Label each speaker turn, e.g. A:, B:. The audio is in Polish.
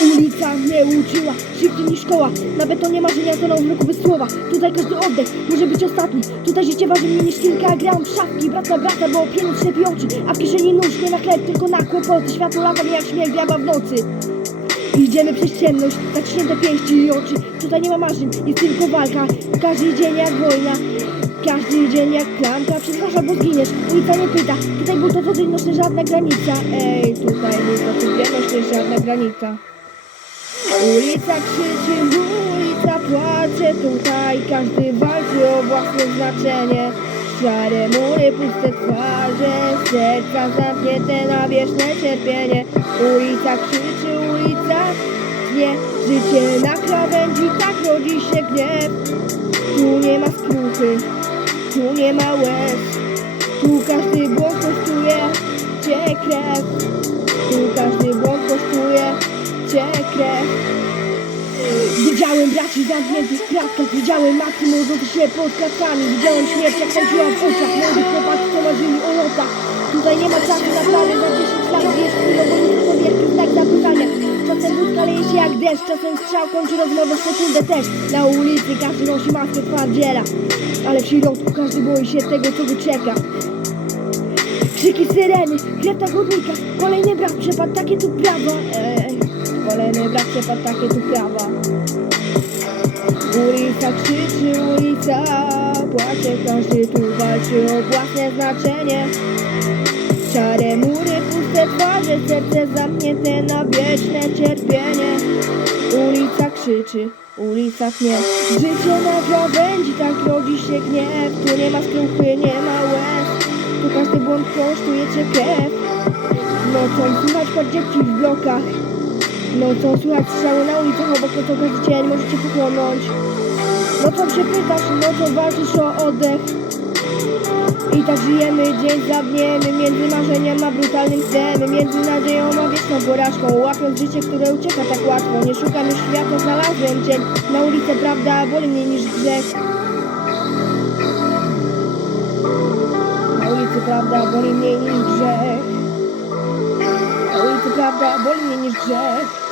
A: Nauka mnie uczyła, szybciej niż szkoła. Na betonie marzenia toną w roku bez słowa. Tutaj każdy oddech może być ostatni. Tutaj życie waży mniej niż kilka gram. Szafki Brat na brata, bo pieniądz ślepi oczy. A w kieszeni nóż nie na chleb, tylko na kłopoty. Światło lata mi jak śmiech diabła w nocy. Idziemy przez ciemność, zaciśnięte pięści i oczy. Tutaj nie ma marzeń, jest tylko walka. Każdy dzień jak wojna. Każdy dzień jak klamka, przepraszam, bo zginiesz. Ulica nie pyta, tutaj był to codzienność, żadna granica. Ej, tutaj był to codzienność, żadna granica Ulica krzyczy, ulica płacze Tutaj. Każdy walczy o własne znaczenie. Szare mury, puste twarze Serca zamknięte na wieczne cierpienie. Ulica krzyczy, ulica tnie. Życie na krawędzi, tak rodzi się gniew. Tu nie ma skruchy, tu nie ma łez. Tu każdy błąd kosztuje cię krew. Tu każdy błąd kosztuje cię krew Widziałem braci zamkniętych w kratkach Widziałem matki mrożące się pod Widziałem śmierć jak chodziła w oczach Młodych chłopaków co marzyli o lotach. Tutaj nie ma czasu na plany Za 10 lat wiesz chwilą Bo jutro to wielki znak zapytania Czasem wódka leje się jak deszcz Czasem strzał kończy rozmowę w sekundę też. Na ulicy każdy nosi maskę twardziela Ale w środku każdy boi się tego co go czeka Krzyki syreny, krew na chodnikach Kolejny brat przepadł, takie tu prawa. Ej, Kolejny brat przepadł, takie tu prawa Ulica krzyczy, ulica płacze Każdy tu walczy o własne znaczenie. Szare mury, puste twarze Serce zamknięte na wieczne cierpienie. Ulica krzyczy, ulica tnie Życie na krawędzi, tak rodzi się gniew. Tu nie ma skruchy, nie ma łez. Tu każdy błąd kosztuje cię krew Nocą słychać dzieci w blokach. Nocą słychać strzały na ulicach Obok to każdy dzień możecie pochłonąć Nocą się pytasz, nocą walczysz o oddech. I tak żyjemy dzień za dniem Między marzeniem a brutalnym snem Między nadzieją a wieczną porażką Łapiąc życie, które ucieka tak łatwo Nie szukam już światła, znalazłem cień Na ulicę prawda boli mnie niż grzech. Na ulicy prawda boli mnie niż grzech. Na ulicy prawda boli mnie niż grzech